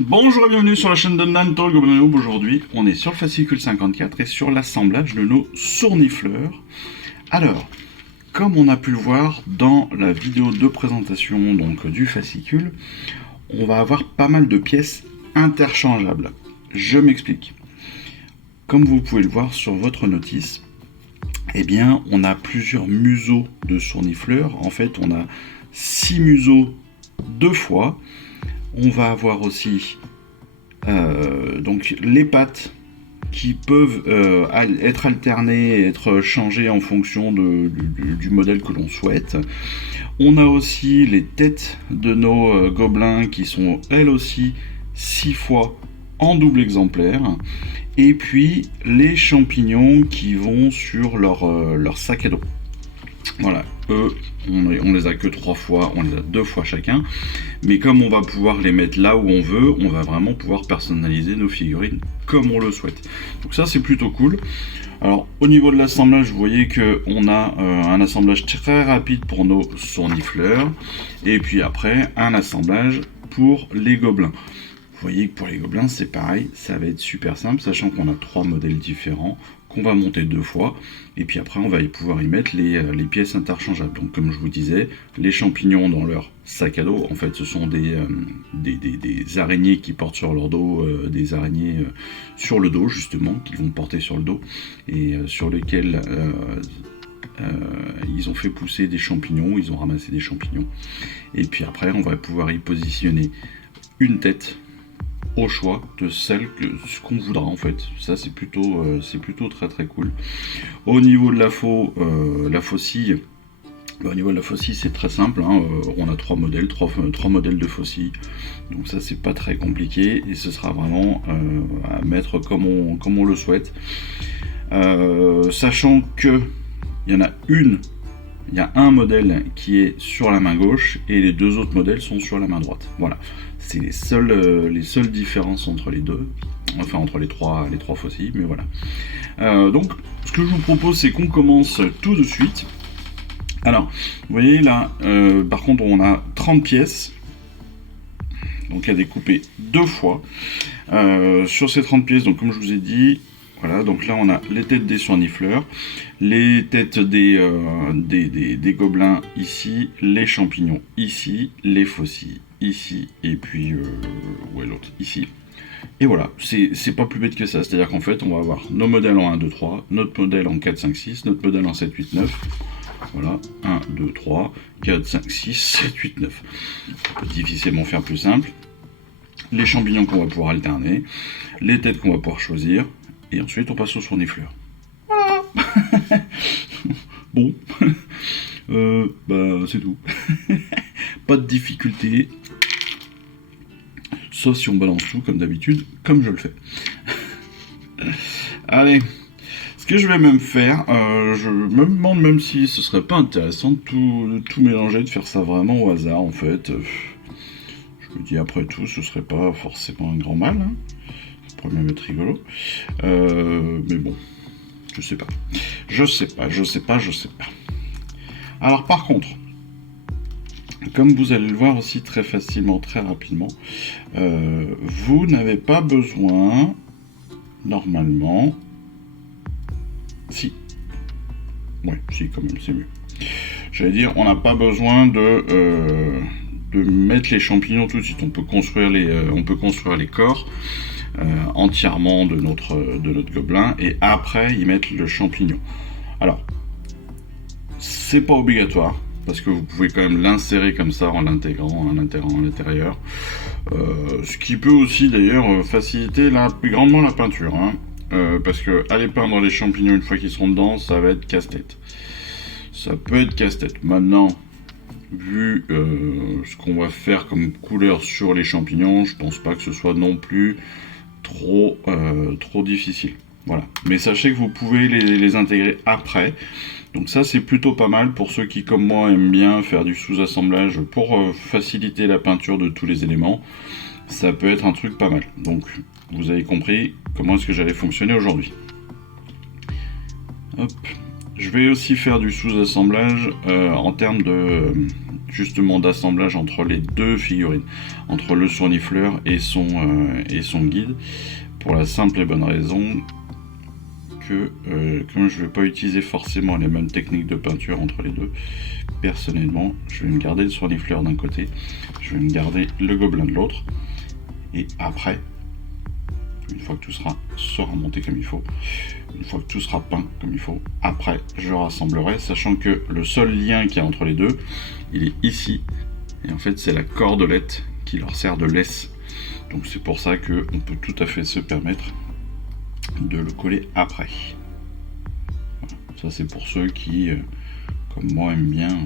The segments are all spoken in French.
Bonjour et bienvenue sur la chaîne de Nanto Goblin. Aujourd'hui, on est sur le fascicule 54 et sur l'assemblage de nos sournifleurs. Alors, comme on a pu le voir dans la vidéo de présentation donc, du fascicule, on va avoir pas mal de pièces interchangeables. Je m'explique. Comme vous pouvez le voir sur votre notice, eh bien, on a plusieurs museaux de sournifleurs. En fait, on a 6 museaux deux fois. On va avoir aussi donc les pattes qui peuvent être alternées et être changées en fonction du modèle que l'on souhaite. On a aussi les têtes de nos gobelins qui sont elles aussi 6 fois en double exemplaire. Et puis les champignons qui vont sur leur sac à dos. Voilà, eux, on les a que 3 fois, on les a 2 fois chacun. Mais comme on va pouvoir les mettre là où on veut, on va vraiment pouvoir personnaliser nos figurines comme on le souhaite. Donc ça, c'est plutôt cool. Alors, au niveau de l'assemblage, vous voyez qu'on a un assemblage très rapide pour nos sournifleurs. Et puis après, un assemblage pour les gobelins. Vous voyez que pour les gobelins, c'est pareil, ça va être super simple, sachant qu'on a 3 modèles différents, qu'on va monter 2 fois, et puis après on va pouvoir y mettre les pièces interchangeables. Donc comme je vous disais, les champignons dans leur sac à dos, en fait ce sont des araignées qui portent sur leur dos, des araignées sur le dos justement, qu'ils vont porter sur le dos, et sur lesquelles ils ont fait pousser des champignons, ils ont ramassé des champignons, et puis après on va pouvoir y positionner une tête au choix de ce qu'on voudra en fait. Ça c'est plutôt très très cool. Au niveau de la faucille, au niveau de la faucille c'est très simple, hein. On a 3 modèles, 3 modèles de faucille, donc ça c'est pas très compliqué et ce sera vraiment à mettre comme on le souhaite, sachant que il y a un modèle qui est sur la main gauche et les 2 autres modèles sont sur la main droite. Voilà, c'est les seules différences entre les deux, enfin entre les trois faucilles, mais voilà. Donc, ce que je vous propose, c'est qu'on commence tout de suite. Alors, vous voyez là, par contre, on a 30 pièces, donc à découper 2 fois. Sur ces 30 pièces, donc comme je vous ai dit, voilà, donc là on a les têtes des sournifleurs, les têtes des gobelins ici, les champignons ici, les faucilles ici, et puis où est l'autre ici. Et voilà, c'est pas plus bête que ça, c'est-à-dire qu'en fait on va avoir nos modèles en 1, 2, 3, notre modèle en 4, 5, 6, notre modèle en 7, 8, 9. Voilà, 1, 2, 3, 4, 5, 6, 7, 8, 9. On peut difficilement faire plus simple. Les champignons qu'on va pouvoir alterner, les têtes qu'on va pouvoir choisir, et ensuite on passe aux sournifleurs. Voilà. Bon, c'est tout. Pas de difficulté, sauf si on balance tout comme d'habitude, comme je le fais. Allez, ce que je vais même faire, je me demande même si ce serait pas intéressant de tout mélanger, de faire ça vraiment au hasard en fait. Je me dis après tout, ce serait pas forcément un grand mal, hein. Ça pourrait même être rigolo. Mais bon, je sais pas. Alors par contre, comme vous allez le voir aussi très facilement, très rapidement, vous n'avez pas besoin, normalement, si, ouais, si quand même, c'est mieux. J'allais dire, on n'a pas besoin de mettre les champignons tout de suite. On peut construire les corps entièrement de notre gobelin et après y mettre le champignon. Alors, c'est pas obligatoire parce que vous pouvez quand même l'insérer comme ça en l'intégrant à l'intérieur. Ce qui peut aussi d'ailleurs faciliter grandement la peinture, hein. Parce que aller peindre les champignons une fois qu'ils seront dedans, ça va être casse-tête. Ça peut être casse-tête. Maintenant, vu ce qu'on va faire comme couleur sur les champignons, je pense pas que ce soit non plus trop difficile. Voilà. Mais sachez que vous pouvez les intégrer après. Donc ça c'est plutôt pas mal pour ceux qui comme moi aiment bien faire du sous-assemblage pour faciliter la peinture de tous les éléments. Ça peut être un truc pas mal. Donc vous avez compris comment est-ce que j'allais fonctionner aujourd'hui. Hop. Je vais aussi faire du sous-assemblage en termes justement d'assemblage entre les deux figurines, entre le Sournifleur et son guide, pour la simple et bonne raison que comme je ne vais pas utiliser forcément les mêmes techniques de peinture entre les deux, personnellement je vais me garder le Sournifleur d'un côté, je vais me garder le Gobelin de l'autre, et après, une fois que tout sera monté comme il faut, une fois que tout sera peint comme il faut, après je rassemblerai, sachant que le seul lien qu'il y a entre les deux, il est ici, et en fait c'est la cordelette qui leur sert de laisse. Donc c'est pour ça qu'on peut tout à fait se permettre de le coller après. Voilà. Ça c'est pour ceux qui, comme moi, aiment bien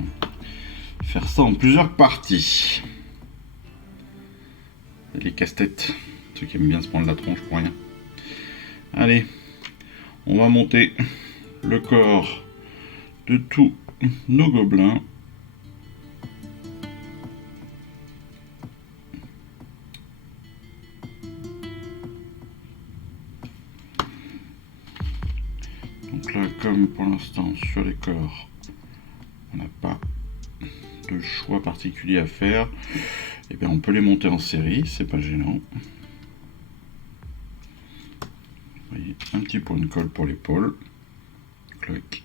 faire ça en plusieurs parties. Les casse-têtes, ceux qui aiment bien se prendre la tronche pour rien. Allez, on va monter le corps de tous nos gobelins. Donc là, comme pour l'instant sur les corps, on n'a pas de choix particulier à faire, et bien on peut les monter en série, c'est pas gênant. Vous voyez, un petit point de colle pour l'épaule. Clac.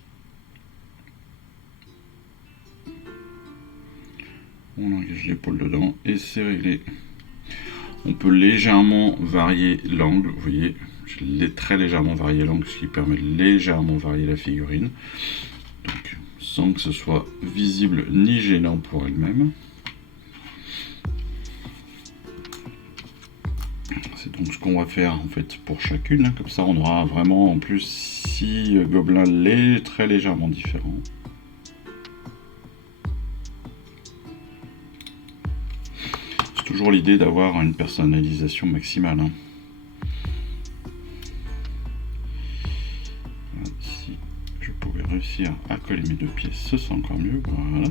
On engage l'épaule dedans et c'est réglé. On peut légèrement varier l'angle, vous voyez, je l'ai très légèrement varié l'angle, ce qui permet de légèrement varier la figurine. Donc sans que ce soit visible ni gênant pour elle-même. C'est donc ce qu'on va faire en fait pour chacune, hein. Comme ça on aura vraiment en plus 6 gobelins très légèrement différents. C'est toujours l'idée d'avoir une personnalisation maximale, hein. Si je pouvais réussir à coller mes deux pièces, ce serait encore mieux. Voilà.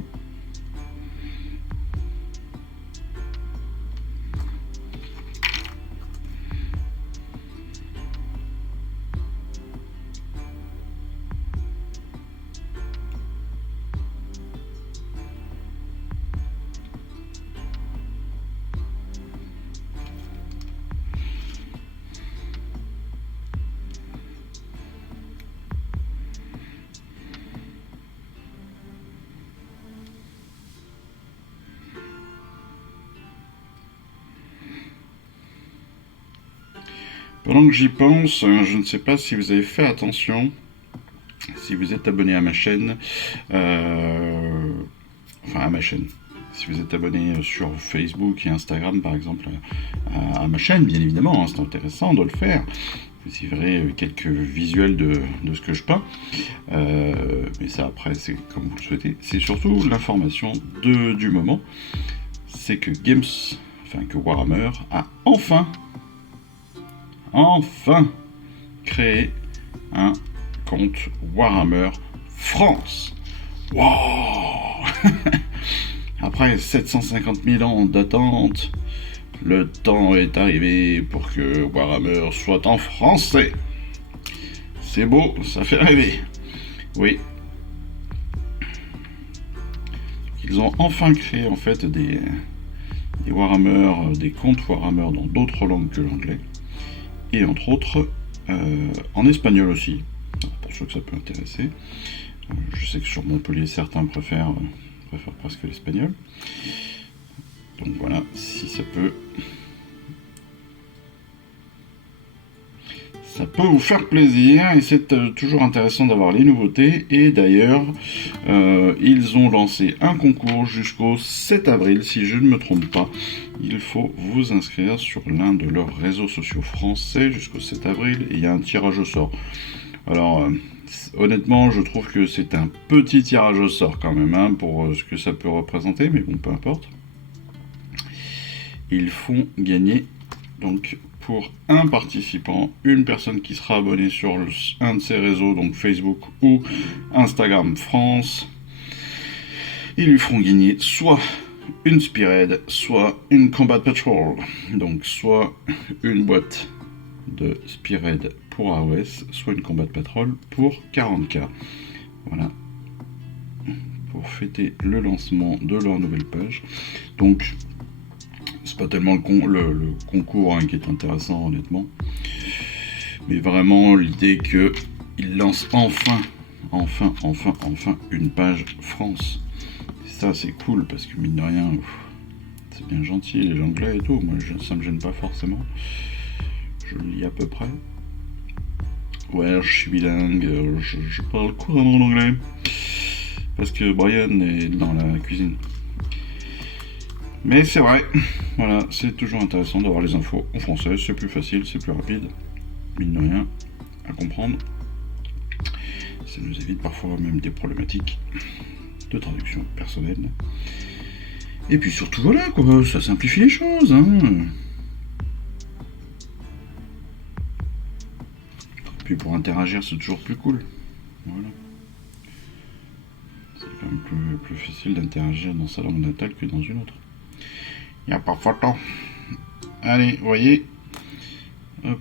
Pendant que j'y pense, je ne sais pas si vous avez fait attention, si vous êtes abonné à ma chaîne, enfin à ma chaîne, si vous êtes abonné sur Facebook et Instagram par exemple, à ma chaîne bien évidemment, hein, c'est intéressant de le faire. Vous y verrez quelques visuels de ce que je peins, mais ça après c'est comme vous le souhaitez. C'est surtout l'information du moment, c'est que Warhammer a enfin créé un compte Warhammer France. Wow. Après 750 000 ans d'attente, le temps est arrivé pour que Warhammer soit en français. C'est beau, ça fait rêver. Oui. Ils ont enfin créé en fait des Warhammer, des comptes Warhammer dans d'autres langues que l'anglais. Et entre autres en espagnol aussi, alors pour ceux que ça peut intéresser. Je sais que sur Montpellier certains préfèrent presque l'espagnol, donc voilà, si ça peut vous faire plaisir, et c'est toujours intéressant d'avoir les nouveautés. Et d'ailleurs ils ont lancé un concours jusqu'au 7 avril si je ne me trompe pas. Il faut vous inscrire sur l'un de leurs réseaux sociaux français jusqu'au 7 avril et il y a un tirage au sort. Alors honnêtement je trouve que c'est un petit tirage au sort quand même, hein, pour ce que ça peut représenter, mais bon, peu importe. Ils font gagner donc pour un participant, une personne qui sera abonnée sur un de ces réseaux, donc Facebook ou Instagram France. Ils lui feront gagner soit une Spearhead, soit une Combat Patrol. Donc soit une boîte de Spearhead pour AOS, soit une Combat Patrol pour 40k. Voilà. pour fêter le lancement de leur nouvelle page. Donc, c'est pas tellement le concours hein, qui est intéressant, honnêtement. Mais vraiment l'idée qu'ils lancent enfin une page France. Et ça, c'est cool parce que mine de rien, c'est bien gentil, les anglais et tout. Moi, ça me gêne pas forcément. Je le lis à peu près. Ouais, je suis bilingue, je parle couramment l'anglais. Parce que Brian est dans la cuisine. Mais c'est vrai, voilà, c'est toujours intéressant d'avoir les infos en français, c'est plus facile, c'est plus rapide, mine de rien, à comprendre. Ça nous évite parfois même des problématiques de traduction personnelle. Et puis surtout, voilà, quoi, ça simplifie les choses, hein. Puis pour interagir, c'est toujours plus cool. Voilà. C'est quand même plus facile d'interagir dans sa langue natale que dans une autre. Il n'y a pas photo. Allez, vous voyez. Hop.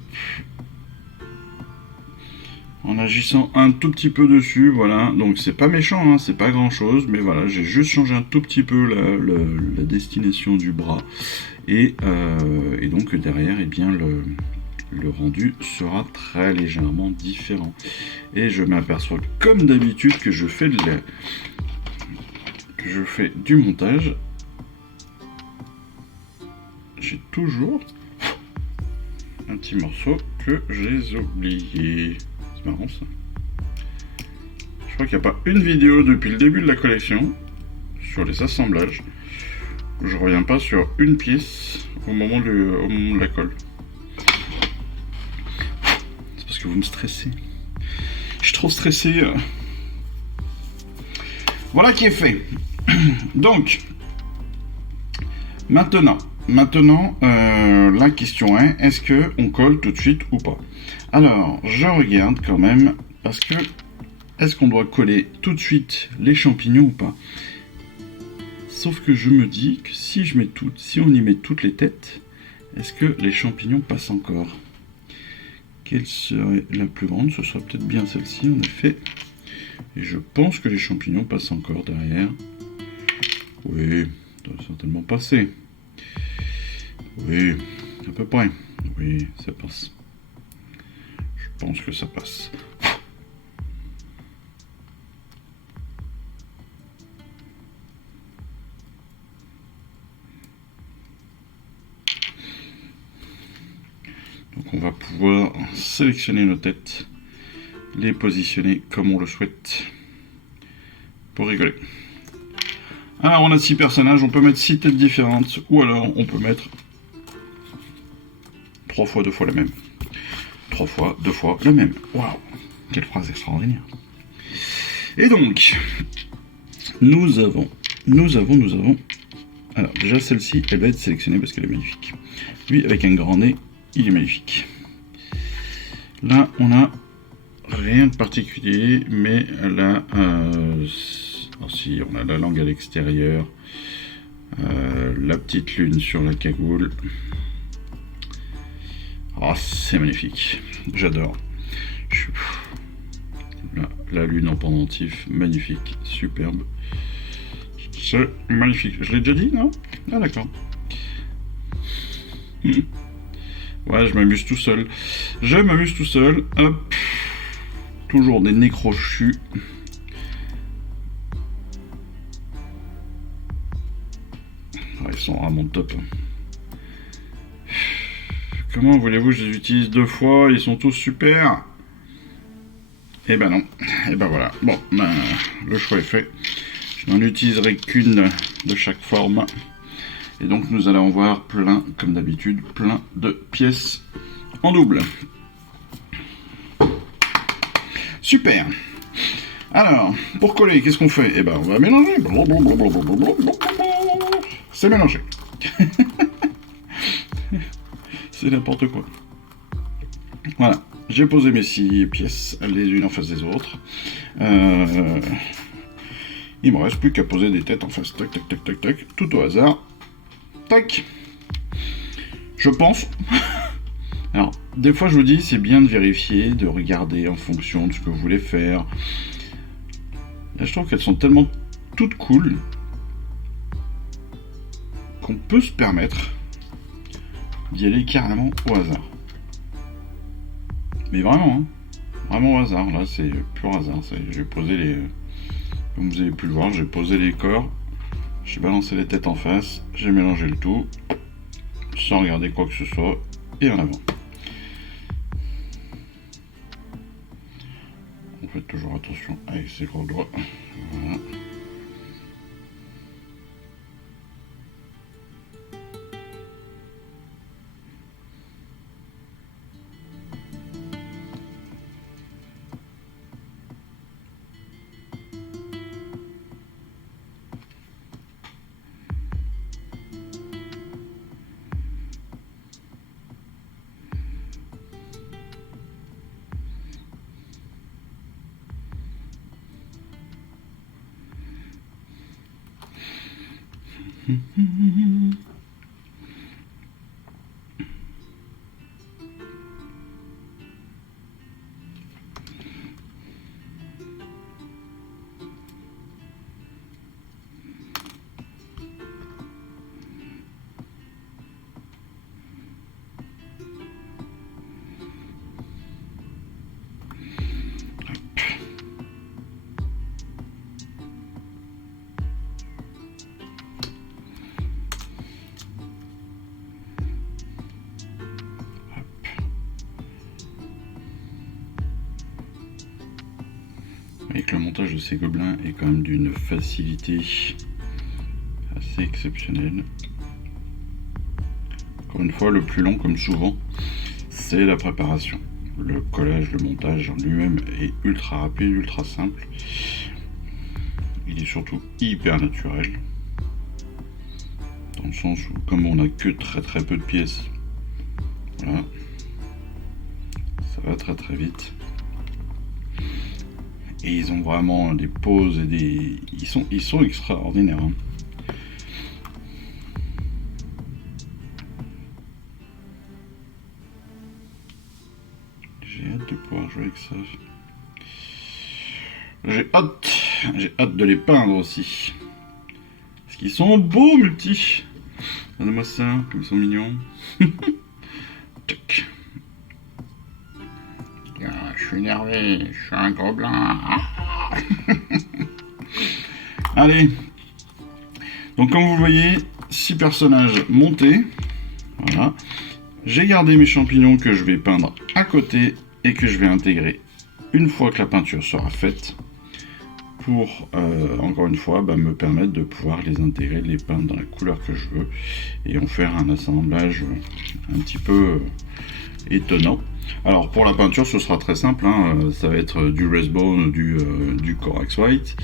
En agissant un tout petit peu dessus, voilà. Donc c'est pas méchant, hein, c'est pas grand chose, mais voilà, j'ai juste changé un tout petit peu la destination du bras. Et donc derrière, eh bien, le rendu sera très légèrement différent. Et je m'aperçois comme d'habitude que je fais du montage. J'ai toujours un petit morceau que j'ai oublié. C'est marrant ça. Je crois qu'il n'y a pas une vidéo depuis le début de la collection sur les assemblages où je reviens pas sur une pièce au moment de la colle. C'est parce que vous me stressez. Je suis trop stressé. Voilà qui est fait. Donc, maintenant, la question est, est-ce qu'on colle tout de suite ou pas? Alors, je regarde quand même, parce que, est-ce qu'on doit coller tout de suite les champignons ou pas? Sauf que je me dis que si on y met toutes les têtes, est-ce que les champignons passent encore? Quelle serait la plus grande? Ce serait peut-être bien celle-ci, en effet. Et je pense que les champignons passent encore derrière. Oui, ça doit certainement passer. Oui, à peu près. Oui, ça passe. Je pense que ça passe. Donc on va pouvoir sélectionner nos têtes, les positionner comme on le souhaite, pour rigoler. Alors on a 6 personnages, on peut mettre 6 têtes différentes, ou alors on peut mettre 3 fois 2 fois la même. 3 fois 2 fois la même. Waouh, quelle phrase extraordinaire. Et donc, nous avons. Alors déjà celle-ci, elle va être sélectionnée parce qu'elle est magnifique. Lui avec un grand nez, il est magnifique. Là, on a rien de particulier, mais là, si on a la langue à l'extérieur, la petite lune sur la cagoule. Ah, c'est magnifique, j'adore. La lune en pendentif, magnifique, superbe. C'est magnifique. Je l'ai déjà dit, non? Ah, d'accord. Ouais, je m'amuse tout seul. Hop. Toujours des nez crochus. Ah, ils sont vraiment top. Comment voulez-vous que je les utilise 2 fois? Ils sont tous super. Eh ben non. Eh ben voilà. Bon, le choix est fait. Je n'en utiliserai qu'une de chaque forme. Et donc nous allons voir plein, comme d'habitude, plein de pièces en double. Super. Alors, pour coller, qu'est-ce qu'on fait? Eh ben on va mélanger. C'est mélangé. C'est n'importe quoi. Voilà, j'ai posé mes 6 pièces, les unes en face des autres. Il me reste plus qu'à poser des têtes en face. Tac, tac, tac, tac, tac, tout au hasard. Tac. Je pense. Alors, des fois, je vous dis, c'est bien de vérifier, de regarder en fonction de ce que vous voulez faire. Là, je trouve qu'elles sont tellement toute cool qu'on peut se permettre d'y aller carrément au hasard. Mais vraiment, hein, vraiment au hasard. Là, c'est pur hasard. J'ai posé les... Comme vous avez pu le voir, j'ai posé les corps, j'ai balancé les têtes en face, j'ai mélangé le tout, sans regarder quoi que ce soit, et en avant. On fait toujours attention avec ses gros doigts. Voilà. Avec le montage de ces gobelins est quand même d'une facilité assez exceptionnelle. Encore une fois, le plus long, comme souvent, c'est la préparation. Le collage, le montage en lui-même est ultra rapide, ultra simple. Il est surtout hyper naturel. Dans le sens où, comme on n'a que très peu de pièces, voilà, ça va très vite. Et ils ont vraiment des poses et des... Ils sont extraordinaires. Hein. J'ai hâte de pouvoir jouer avec ça. J'ai hâte de les peindre aussi. Parce qu'ils sont beaux, mes petits. Regardez-moi ça, comme ils sont mignons. Tac. Je suis énervé, je suis un gobelin. Allez. Donc comme vous le voyez, 6 personnages montés. Voilà. J'ai gardé mes champignons que je vais peindre à côté et que je vais intégrer une fois que la peinture sera faite. Pour, encore une fois, me permettre de pouvoir les intégrer, les peindre dans la couleur que je veux. Et en faire un assemblage un petit peu étonnant. Alors pour la peinture ce sera très simple, hein, ça va être du Resbone, du Corax White,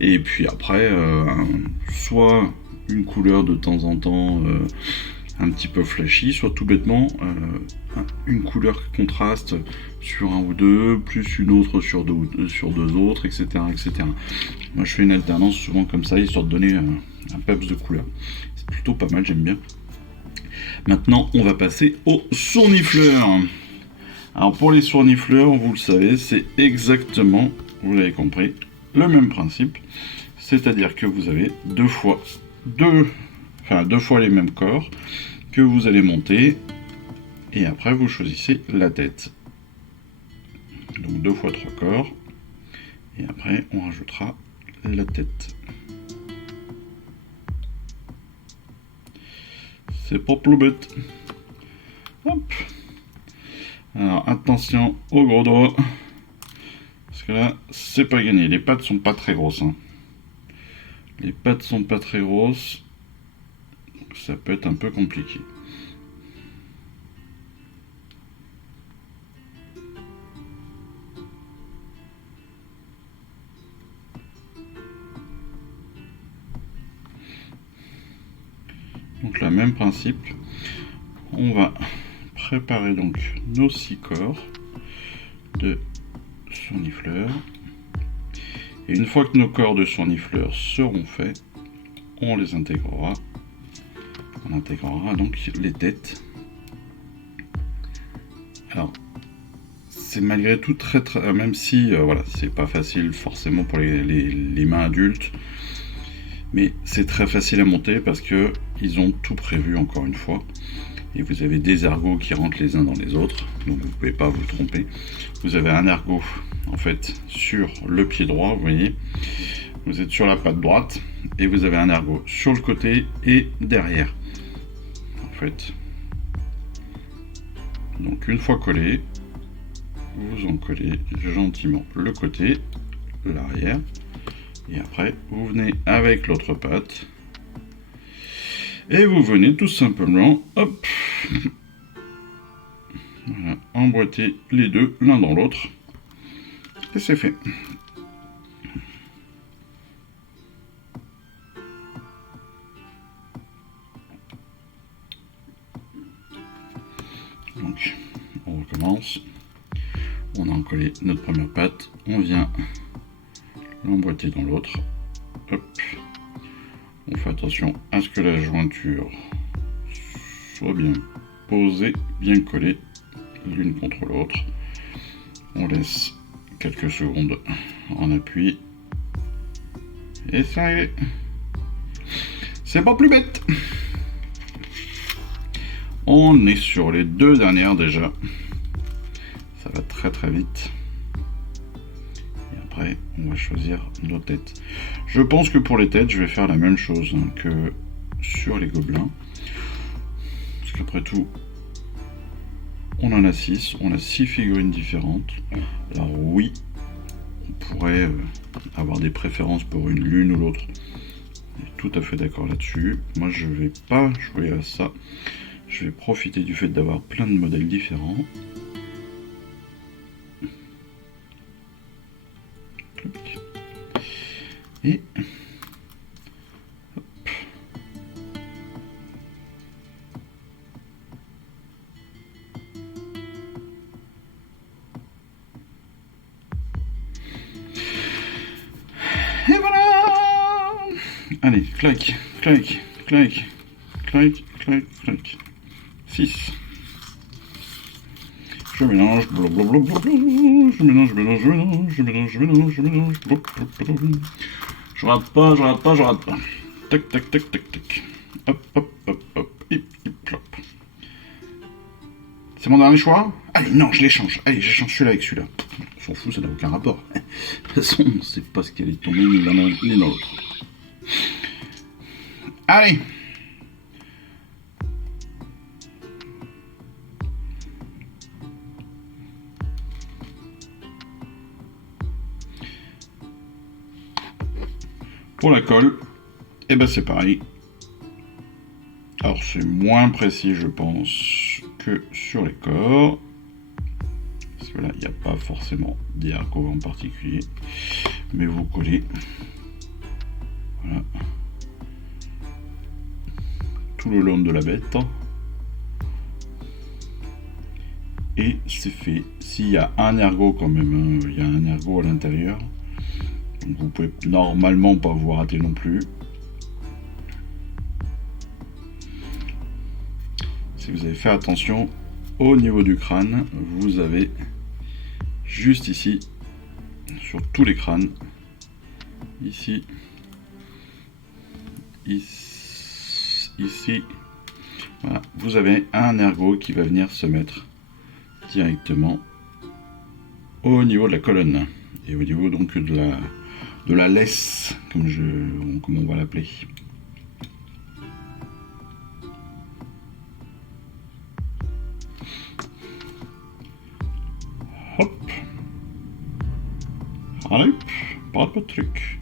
et puis après soit une couleur de temps en temps un petit peu flashy, soit tout bêtement une couleur contraste sur un ou deux, plus une autre sur deux autres, etc., etc. Moi je fais une alternance souvent comme ça, histoire de donner un peps de couleur. C'est plutôt pas mal, j'aime bien. Maintenant on va passer au sournifleur. Alors pour les sournifleurs, vous le savez, c'est exactement, vous l'avez compris, le même principe. C'est-à-dire que vous avez deux fois les mêmes corps que vous allez monter. Et après, vous choisissez la tête. Donc 2 fois 3 corps. Et après, on rajoutera la tête. C'est pas plus bête. Hop. Alors attention aux gros doigts, parce que là c'est pas gagné, les pattes sont pas très grosses. Hein. Les pattes sont pas très grosses, donc ça peut être un peu compliqué. Donc là, même principe, on va préparer donc nos 6 corps de sournifleurs. Et une fois que nos corps de sournifleurs seront faits, on les intégrera. On intégrera donc les têtes. Alors, c'est malgré tout très même si voilà, c'est pas facile forcément pour les mains adultes. Mais c'est très facile à monter parce que ils ont tout prévu encore une fois. Et vous avez des ergots qui rentrent les uns dans les autres, donc vous ne pouvez pas vous tromper. Vous avez un ergot en fait sur le pied droit, vous voyez. Vous êtes sur la patte droite et vous avez un ergot sur le côté et derrière. En fait. Donc une fois collé, vous en collez gentiment le côté, l'arrière. Et après, vous venez avec l'autre patte. Et vous venez tout simplement, hop, voilà, emboîter les deux l'un dans l'autre. Et c'est fait. Donc, on recommence. On a encollé notre première patte. On vient l'emboîter dans l'autre. Hop. On fait attention à ce que la jointure soit bien posée, bien collée l'une contre l'autre. On laisse quelques secondes en appui. Et ça y est. C'est pas plus bête. On est sur les deux dernières déjà. Ça va très très vite. Et après, on va choisir nos têtes. Je pense que pour les têtes, je vais faire la même chose que sur les gobelins. Parce qu'après tout, on en a 6. On a 6 figurines différentes. Alors oui, on pourrait avoir des préférences pour l'une ou l'autre. Je suis tout à fait d'accord là-dessus. Moi, je vais pas jouer à ça. Je vais profiter du fait d'avoir plein de modèles différents. Et hop. Et voilà. Allez, clac, clac, clac, clac, clac, clac. 6. Je mélange, blablabla, je mélange, je mélange, je mélange, je mélange, je mélange, je mélange, blablabla. Je rate pas, je rate pas, je rate pas. Tac, tac, tac, tac, tac. Hop, hop, hop, hop, hip, hip, clop. C'est mon dernier choix? Allez, non, je l'échange. Allez, j'échange celui-là avec celui-là. On s'en fout, ça n'a aucun rapport. De toute façon, on ne sait pas ce qu'elle est tombée ni l'un ni dans l'autre. Allez! Pour la colle, et ben c'est pareil. Alors c'est moins précis je pense que sur les corps. Parce que là il n'y a pas forcément d'ergot en particulier. Mais vous collez. Voilà. Tout le long de la bête. Et c'est fait. S'il y a un ergot quand même, il y a un ergot à l'intérieur. Donc vous pouvez normalement pas vous rater non plus. Si vous avez fait attention, au niveau du crâne, vous avez juste ici, sur tous les crânes, ici, ici, voilà, vous avez un ergot qui va venir se mettre directement au niveau de la colonne et au niveau donc de la laisse, comme on va l'appeler. Hop. Allez, pas de truc.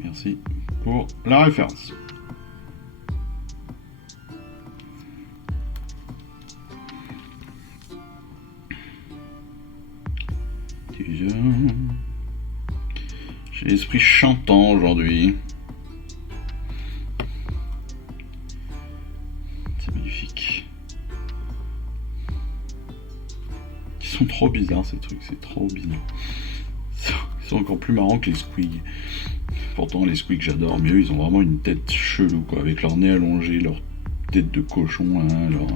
Merci pour la référence. J'ai l'esprit chantant aujourd'hui. C'est magnifique. Ils sont trop bizarres ces trucs, c'est trop bizarre. Ils sont encore plus marrants que les squigs. Pourtant les squigs j'adore, mais eux ils ont vraiment une tête chelou quoi, avec leur nez allongé, leur tête de cochon, hein, leur...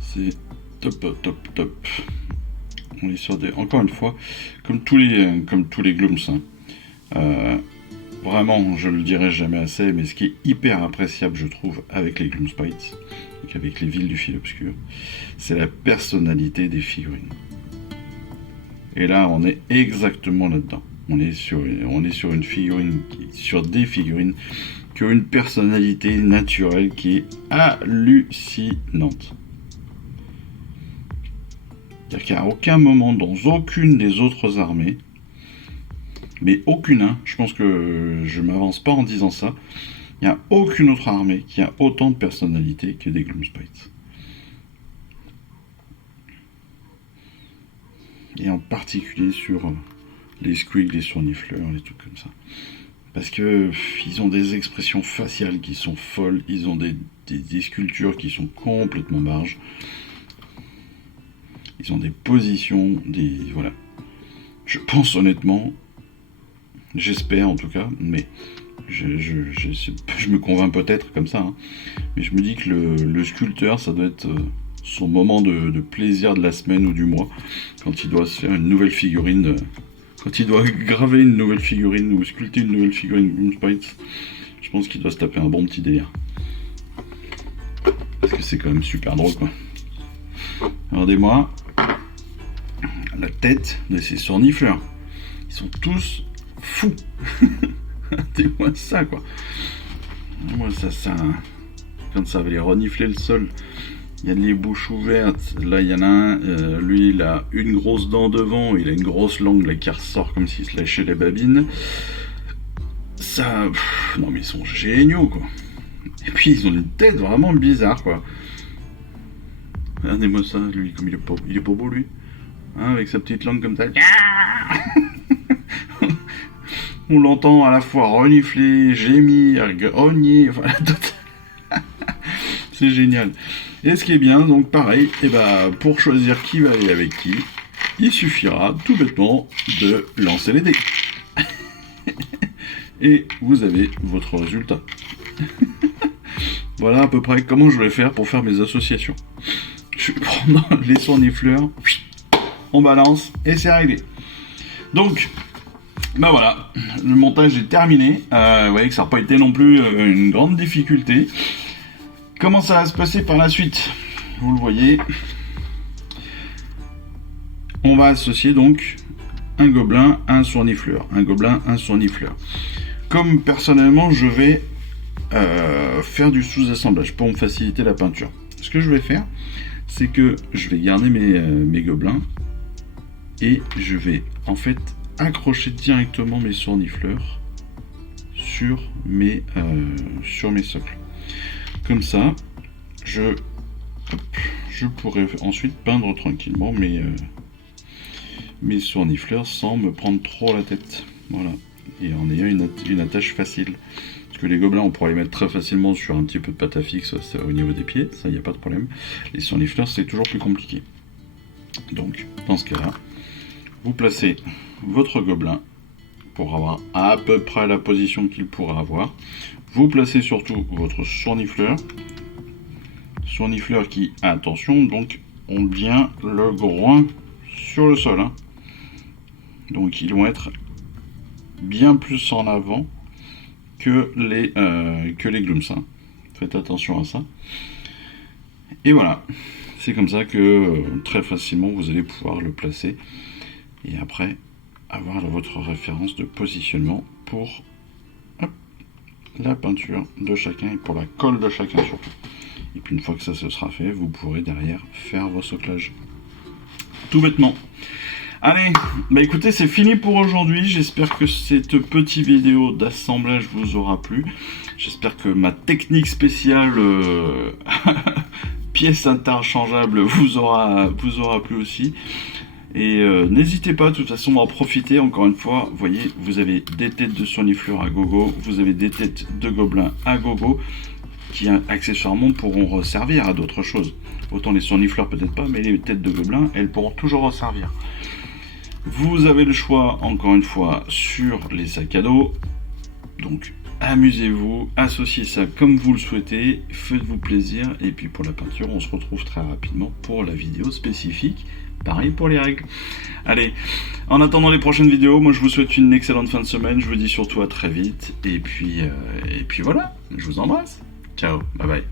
C'est top, top, top. On est sur des, encore une fois, comme tous les glooms, hein. Vraiment, je le dirai jamais assez, mais ce qui est hyper appréciable, je trouve, avec les Gloomspites, donc avec les villes du fil obscur, c'est la personnalité des figurines. Et là, on est exactement là-dedans. On est sur une figurine, sur des figurines qui ont une personnalité naturelle qui est hallucinante. C'est-à-dire qu'à aucun moment, dans aucune des autres armées, mais aucune, hein, je pense que je m'avance pas en disant ça, il n'y a aucune autre armée qui a autant de personnalité que des Gloomspites. Et en particulier sur les squigs, les sournifleurs, les trucs comme ça. Parce que ils ont des expressions faciales qui sont folles, ils ont des sculptures qui sont complètement barges. Ils ont des positions, voilà. Je pense honnêtement, j'espère en tout cas, mais je me convainc peut-être comme ça, hein, mais je me dis que le sculpteur, ça doit être son moment de plaisir de la semaine ou du mois, quand il doit se faire une nouvelle figurine, quand il doit graver une nouvelle figurine ou sculpter une nouvelle figurine Gloomspite. Je pense qu'il doit se taper un bon petit délire. Parce que c'est quand même super drôle, quoi. Regardez-moi la tête de ces sournifleurs. Ils sont tous fous. Regardez-moi ça, quoi. Moi, ça, quand ça va les renifler le sol, il y a les bouches ouvertes. Là, il y en a un, lui, il a une grosse dent devant, il a une grosse langue là, qui ressort comme s'il se lâchait les babines. Ça, non mais ils sont géniaux, quoi. Et puis, ils ont une tête vraiment bizarre, quoi. Regardez-moi ça, lui, comme il est pas beau, lui. Hein, avec sa petite langue comme ça. On l'entend à la fois renifler, gémir, grogner, enfin, c'est génial. Et ce qui est bien, donc pareil, et pour choisir qui va aller avec qui, il suffira tout bêtement de lancer les dés. Et vous avez votre résultat. Voilà à peu près comment je vais faire pour faire mes associations. Je vais prendre les sournifleurs, on balance et c'est réglé. Donc, voilà, le montage est terminé. Vous voyez que ça n'a pas été non plus une grande difficulté. Comment ça va se passer par la suite? Vous le voyez. On va associer donc un gobelin, un sournifleur. Un gobelin, un sournifleur. Comme personnellement, je vais faire du sous-assemblage pour me faciliter la peinture. Ce que je vais faire, c'est que je vais garder mes gobelins et je vais en fait accrocher directement mes sournifleurs sur mes socles. Comme ça, je pourrais ensuite peindre tranquillement mes sournifleurs sans me prendre trop la tête. Voilà. Et en ayant une attache facile. Parce que les gobelins, on pourrait les mettre très facilement sur un petit peu de pâte à fixe au niveau des pieds, ça, il n'y a pas de problème. Les sournifleurs, c'est toujours plus compliqué. Donc, dans ce cas-là, vous placez votre gobelin pour avoir à peu près la position qu'il pourra avoir. Vous placez surtout votre sournifleur. Sournifleur qui, attention, donc, ont bien le groin sur le sol. Hein. Donc, ils vont être bien plus en avant que les glooms. Hein. Faites attention à ça. Et voilà. C'est comme ça que très facilement vous allez pouvoir le placer. Et après, avoir votre référence de positionnement pour la peinture de chacun et pour la colle de chacun surtout. Et puis une fois que ça se sera fait, vous pourrez derrière faire vos soclages. Tout bêtement. Allez, écoutez, c'est fini pour aujourd'hui. J'espère que cette petite vidéo d'assemblage vous aura plu. J'espère que ma technique spéciale pièce interchangeable vous aura plu aussi. Et n'hésitez pas de toute façon à en profiter. Encore une fois, vous voyez, vous avez des têtes de sournifleurs à gogo, vous avez des têtes de gobelins à gogo, qui accessoirement pourront resservir à d'autres choses. Autant les sournifleurs peut-être pas, mais les têtes de gobelins, elles pourront toujours resservir. Vous avez le choix, encore une fois, sur les sacs à dos. Donc, amusez-vous, associez ça comme vous le souhaitez, faites-vous plaisir, et puis pour la peinture, on se retrouve très rapidement pour la vidéo spécifique. Pareil pour les règles. Allez, en attendant les prochaines vidéos, moi je vous souhaite une excellente fin de semaine, je vous dis surtout à très vite, et puis voilà, je vous embrasse. Ciao, bye bye.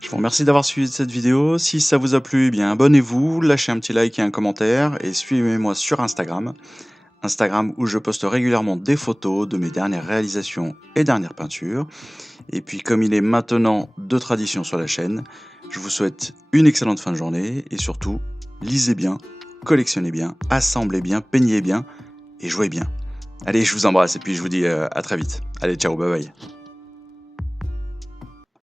Je vous remercie d'avoir suivi cette vidéo. Si ça vous a plu, eh bien abonnez-vous, lâchez un petit like et un commentaire, et suivez-moi sur Instagram où je poste régulièrement des photos de mes dernières réalisations et dernières peintures. Et puis comme il est maintenant de tradition sur la chaîne, je vous souhaite une excellente fin de journée, et surtout, lisez bien, collectionnez bien, assemblez bien, peignez bien, et jouez bien. Allez, je vous embrasse, et puis je vous dis à très vite. Allez, ciao, bye bye.